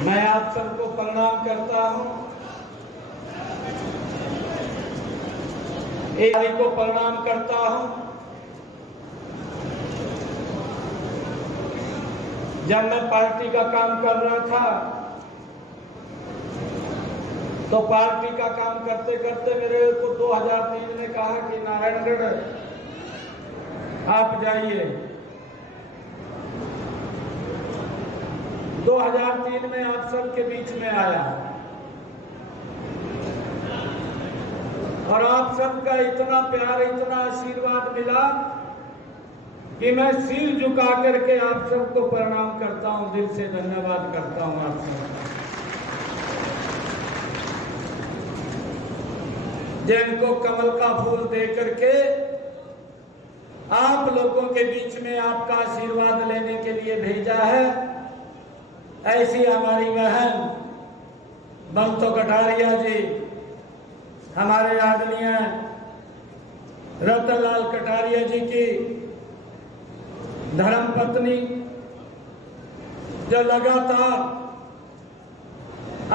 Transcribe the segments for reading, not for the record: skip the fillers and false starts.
मैं आप सबको प्रणाम करता हूं। एक को प्रणाम करता हूं। जब मैं पार्टी का काम कर रहा था तो पार्टी का काम करते करते मेरे को 2003 में कहा कि नारायणगढ़ आप जाइए। 2003 में आप सबके बीच में आया और आप सबका इतना प्यार, इतना आशीर्वाद मिला कि मैं सिर झुका करके आप सबको प्रणाम करता हूं, दिल से धन्यवाद करता हूं आप सबका। जिनको कमल का फूल दे करके आप लोगों के बीच में आपका आशीर्वाद लेने के लिए भेजा है, ऐसी हमारी बहन बंतो कटारिया जी, हमारे आदरणीय रतनलाल कटारिया जी की धर्मपत्नी, जो लगातार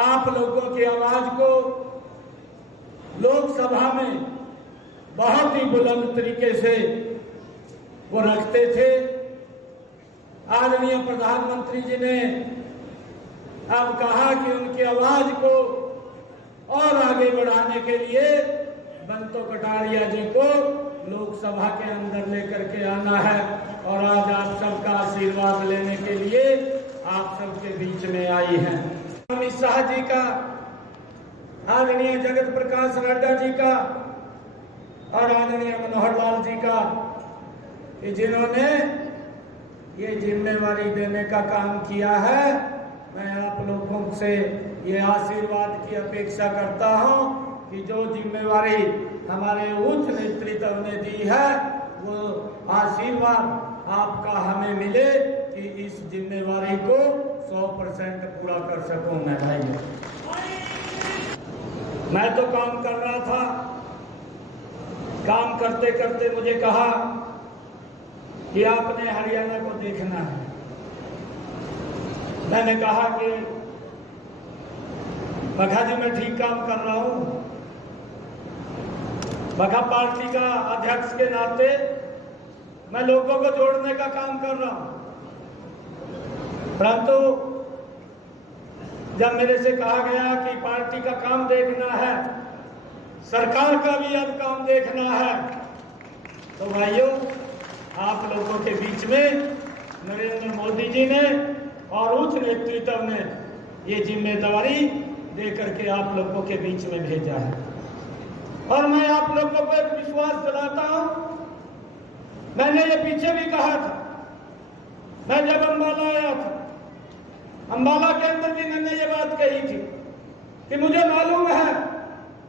आप लोगों की आवाज को लोकसभा में बहुत ही बुलंद तरीके से वो रखते थे। आदरणीय प्रधानमंत्री जी ने अब कहा कि उनकी आवाज को और आगे बढ़ाने के लिए बंतो कटारिया जी को लोकसभा के अंदर लेकर के आना है और आज आप सबका आशीर्वाद लेने के लिए आप सबके बीच में आई हैं। अमित शाह जी का, आदरणीय जगत प्रकाश नड्डा जी का और आदरणीय मनोहर लाल जी का, कि जिन्होंने ये जिम्मेवारी देने का काम किया है। मैं आप लोगों से ये आशीर्वाद की अपेक्षा करता हूं कि जो जिम्मेवारी हमारे उच्च नेतृत्व ने दी है वो आशीर्वाद आपका हमें मिले कि इस जिम्मेवारी को 100% पूरा कर सकूं मैं भाई। मैं तो काम कर रहा था, काम करते करते मुझे कहा कि आपने हरियाणा को देखना है। मैंने कहा कि बघा जी मैं ठीक काम कर रहा हूं, बघा पार्टी का अध्यक्ष के नाते मैं लोगों को जोड़ने का काम कर रहा हूं, परंतु जब मेरे से कहा गया कि पार्टी का काम देखना है, सरकार का भी अब काम देखना है, तो भाइयों आप लोगों के बीच में नरेंद्र मोदी जी ने और उच्च नेतृत्व ने ये जिम्मेदारी दे करके आप लोगों के बीच में भेजा है। और मैं आप लोगों को एक विश्वास दिलाता हूं, मैंने ये पीछे भी कहा था, मैं जब अंबाला आया था, अंबाला के अंदर भी मैंने ये बात कही थी कि मुझे मालूम है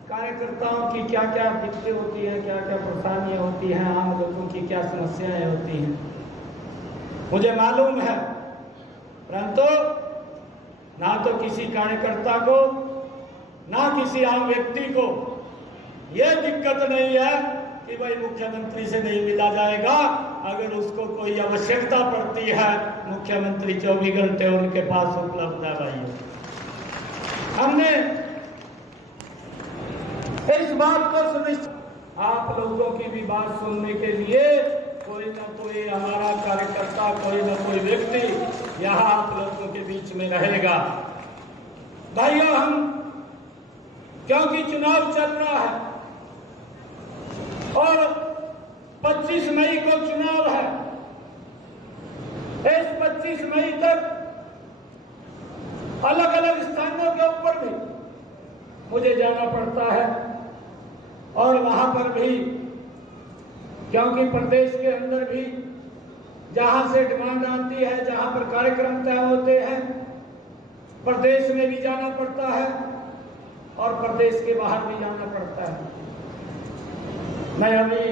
कार्यकर्ताओं की क्या क्या दिक्कतें होती हैं, क्या क्या परेशानियां होती हैं, आम लोगों की क्या समस्याएं होती हैं, मुझे मालूम है। परंतु ना तो किसी कार्यकर्ता को, ना किसी आम व्यक्ति को यह दिक्कत नहीं है कि भाई मुख्यमंत्री से नहीं मिला जाएगा। अगर उसको कोई आवश्यकता पड़ती है, मुख्यमंत्री 24 घंटे उनके पास उपलब्ध है भाई। हमने इस बात को सुनिश्चित, आप लोगों की भी बात सुनने के लिए कोई ना कोई हमारा कार्यकर्ता, कोई ना कोई व्यक्ति यहाँ आप लोगों के बीच में रहेगा। भाइयों, हम क्योंकि चुनाव चल रहा है और 25 मई को चुनाव है, इस 25 मई तक अलग अलग स्थानों के ऊपर भी मुझे जाना पड़ता है और वहां पर भी, क्योंकि प्रदेश के अंदर भी जहां से डिमांड आती है, जहां पर कार्यक्रम तय होते हैं, प्रदेश में भी जाना पड़ता है और प्रदेश के बाहर भी जाना पड़ता है। मैं अभी,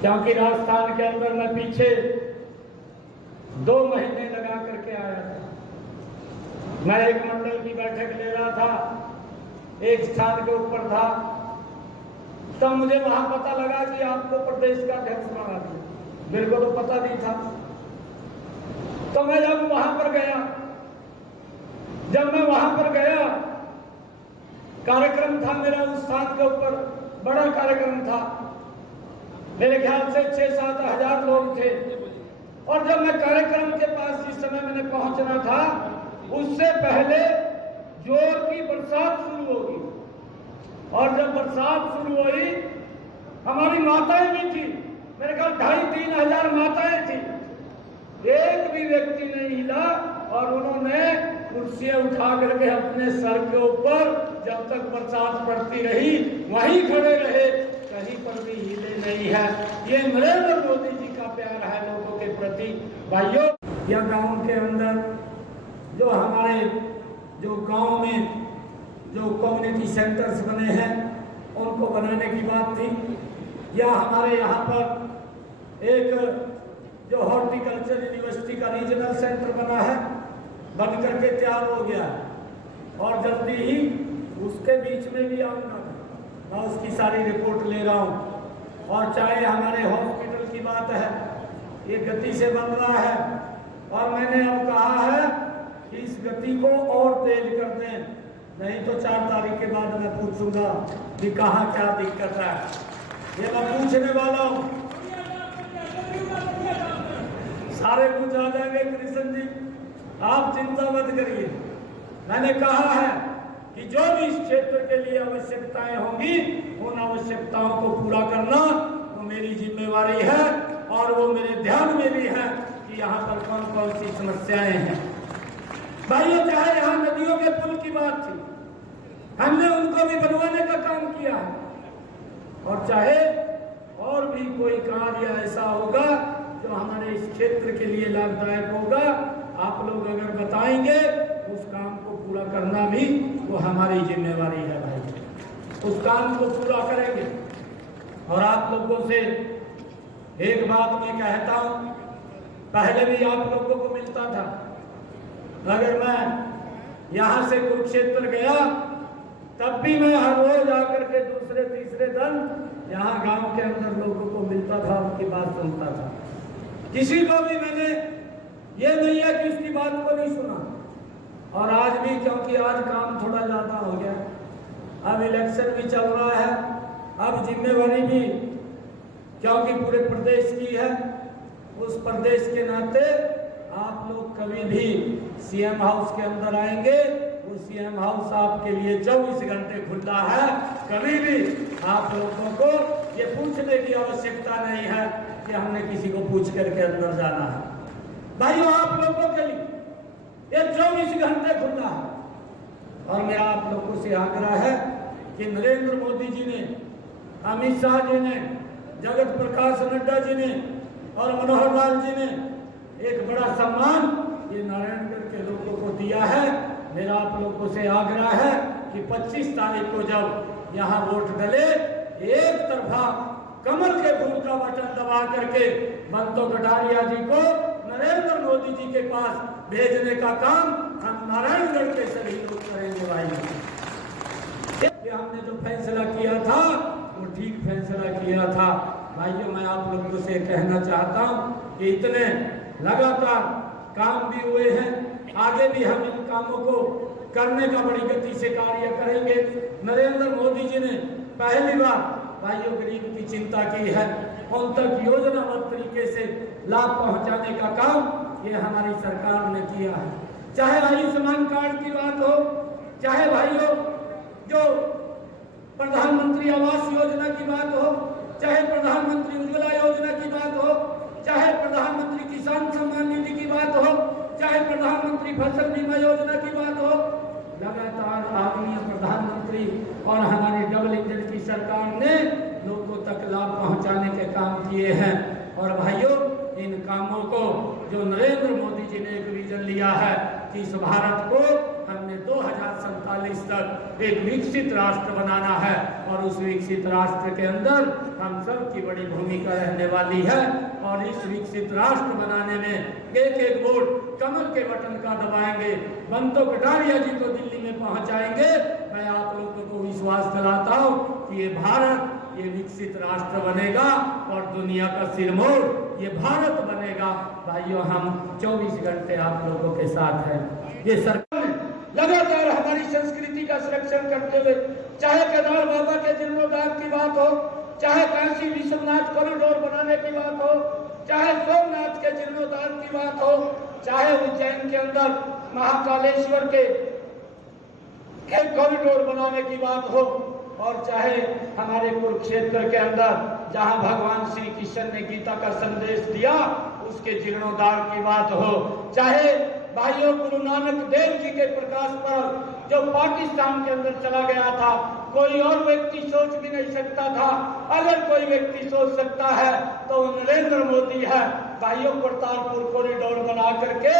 क्योंकि राजस्थान के अंदर मैं पीछे 2 महीने लगा करके आया था, मैं एक मंडल की बैठक ले रहा था, एक स्थान के ऊपर था, तब मुझे वहां पता लगा कि आपको प्रदेश का अध्यक्ष बना दिया। मेरे को तो पता नहीं था। तो मैं जब वहां पर गया जब मैं वहां पर गया, कार्यक्रम था मेरा उस स्थान के ऊपर, बड़ा कार्यक्रम था, मेरे ख्याल से 6-7 हजार लोग थे। और जब मैं कार्यक्रम के पास जिस समय मैंने पहुंचना था, उससे पहले जोर की बरसात शुरू होगी। और जब बरसात शुरू हुई, हमारी माताएं भी थी, मेरे ख्याल 2,500-3 हजार माताएं थी। एक भी व्यक्ति नहीं हिला और उन्होंने कुर्सियां उठा करके अपने सर के ऊपर जब तक बरसात पड़ती रही वहीं खड़े रहे, कहीं पर भी हिले नहीं है। ये नरेंद्र मोदी जी का प्यार है लोगों के प्रति। भाइयों, या गांव के अंदर जो हमारे गांव में जो कम्युनिटी सेंटर्स बने हैं उनको बनाने की बात थी, या हमारे यहाँ पर एक जो हॉर्टिकल्चर यूनिवर्सिटी का रीजनल सेंटर बना है, बन करके तैयार हो गया है और जल्दी ही उसके बीच में भी आऊँगा, मैं उसकी सारी रिपोर्ट ले रहा हूँ। और चाहे हमारे हॉस्पिटल की बात है, ये गति से बन रहा है और मैंने अब कहा है कि इस गति को और तेज कर दें, नहीं तो 4 तारीख के बाद मैं पूछूंगा कि कहाँ क्या दिक्कत है, ये मैं पूछने वाला हूँ। सारे कुछ आ जाएंगे कृष्ण जी, आप चिंता मत करिए। मैंने कहा है कि जो भी इस क्षेत्र के लिए आवश्यकताएं होंगी, उन आवश्यकताओं को पूरा करना वो मेरी जिम्मेवारी है और वो मेरे ध्यान में भी है कि यहाँ पर कौन कौन सी समस्याएं हैं। भाइयों, चाहे यहाँ नदियों के पुल की बात थी, हमने उनको भी बनवाने का काम किया है, और चाहे और भी कोई कार्य ऐसा होगा जो हमारे इस क्षेत्र के लिए लाभदायक होगा, आप लोग अगर बताएंगे उस काम को पूरा करना भी वो हमारी जिम्मेवारी है। भाई, उस काम को पूरा करेंगे। और आप लोगों से एक बात मैं कहता हूँ, पहले भी आप लोगों को मिलता था, अगर मैं यहाँ से कुरुक्षेत्र गया तब भी मैं हर रोज आकर के दूसरे तीसरे दिन यहाँ गांव के अंदर लोगों को मिलता था, उनकी बात सुनता था। किसी को भी मैंने ये नहीं है कि उसकी बात को नहीं सुना। और आज भी, क्योंकि आज काम थोड़ा ज्यादा हो गया, अब इलेक्शन भी चल रहा है, अब जिम्मेवारी भी क्योंकि पूरे प्रदेश की है, उस प्रदेश के नाते आप लोग कभी भी सीएम हाउस के अंदर आएंगे, वो सीएम हाउस आपके लिए 24 घंटे खुला है। कभी भी आप लोगों को ये पूछने की आवश्यकता नहीं है कि हमने किसी को पूछ करके अंदर जाना है। भाइयों, आप लोगों के लिए ये 24 घंटे खुला है। और मेरा आप लोगों से आग्रह है कि नरेंद्र मोदी जी ने, अमित शाह जी ने, जगत प्रकाश नड्डा जी ने और मनोहर लाल जी ने एक बड़ा सम्मान ये नारायणगढ़ के लोगों को दिया है। मेरा आप लोगों से आग्रह है कि 25 तारीख को जब यहाँ वोट डले, एक तरफा कमल के फूल का बटन दबा करके बंतो कटारिया जी को नरेंद्र मोदी जी के पास भेजने का काम हम नारायणगढ़ के सभी लोग करेंगे। भाई, हमने जो फैसला किया था वो ठीक फैसला किया था। भाइयों, मैं आप लोगों से कहना चाहता हूँ कि इतने लगातार काम भी हुए हैं, आगे भी हम इन कामों को करने का बड़ी गति से कार्य करेंगे। नरेंद्र मोदी जी ने पहली बार भाइयों गरीब की चिंता की है, उन तक योजनाबद्ध तरीके से लाभ पहुंचाने का काम ये हमारी सरकार ने किया है। चाहे आयुष्मान कार्ड की बात हो, चाहे भाइयों जो प्रधानमंत्री आवास योजना की बात हो, चाहे प्रधानमंत्री उज्ज्वला योजना की बात हो, चाहे प्रधानमंत्री किसान सम्मान निधि की बात हो, चाहे प्रधानमंत्री फसल बीमा योजना की बात हो, लगातार आदरणीय प्रधानमंत्री और हमारी डबल इंजन की सरकार ने लोगों तक लाभ पहुंचाने के काम किए हैं। और भाइयों, इन कामों को जो नरेंद्र मोदी जी ने एक विजन लिया है कि इस भारत को हमने 2047 तक एक विकसित राष्ट्र बनाना है, और उस विकसित राष्ट्र के अंदर हम सब की बड़ी भूमिका रहने वाली है। और इस विकसित राष्ट्र बनाने में एक एक वोट कमल के बटन का दबाएंगे, बंतो कटारिया जी को दिल्ली में पहुंचाएंगे। मैं आप लोगों को विश्वास दिलाता हूं कि ये भारत ये विकसित राष्ट्र बनेगा और दुनिया का सिरमौर ये भारत बनेगा। भाइयों, हम 24 घंटे आप लोगों के साथ हैं। ये सरकार ने लगातार हमारी संस्कृति का संरक्षण करते हुए, चाहे केदार बाबा के जीर्णोद्धार की बात हो, चाहे काशी विश्वनाथ कॉरिडोर बनाने की बात हो, चाहे सोमनाथ के जीर्णोद्धार की बात हो, चाहे उज्जैन के अंदर महाकालेश्वर के कॉरिडोर बनाने की बात हो, और चाहे हमारे कुरुक्षेत्र के अंदर जहां भगवान श्री कृष्ण ने गीता का संदेश दिया उसके जीर्णोद्धार की बात हो, चाहे भाइयों गुरु नानक देव जी के प्रकाश पर्व जो पाकिस्तान के अंदर चला गया था, कोई और व्यक्ति सोच भी नहीं सकता था। अगर कोई व्यक्ति सोच सकता है तो नरेंद्र मोदी है। भाइयों करतारपुर कॉरिडोर बना करके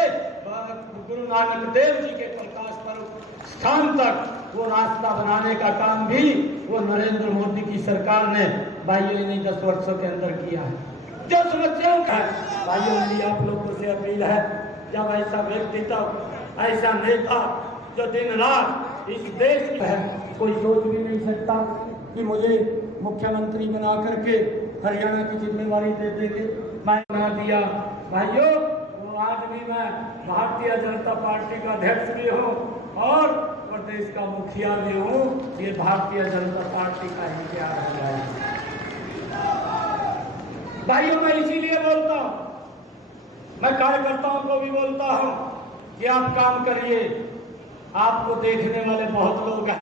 गुरु नानक देव जी के प्रकाश पर्व स्थान तक वो रास्ता बनाने का काम भी वो नरेंद्र मोदी की सरकार ने भाइयों इन्हीं 10 वर्षों के अंदर किया है। जो समस्याओं का भाइयों मेरी आप लोगों से अपील है, जब ऐसा व्यक्तित्व, ऐसा नेता जो दिन रात इस देश में है, कोई सोच भी नहीं सकता कि मुझे मुख्यमंत्री बना करके हरियाणा की जिम्मेवारी दे देंगे। मैं बना दिया भाइयों, वो आज भी मैं भारतीय जनता पार्टी का अध्यक्ष भी हूँ और प्रदेश का मुखिया भी हूँ। ये भारतीय जनता पार्टी का ही प्यार है भाइयों। मैं इसीलिए बोलता हूँ, मैं कार्यकर्ताओं को भी बोलता हूँ कि आप काम करिए, आपको देखने वाले बहुत लोग हैं।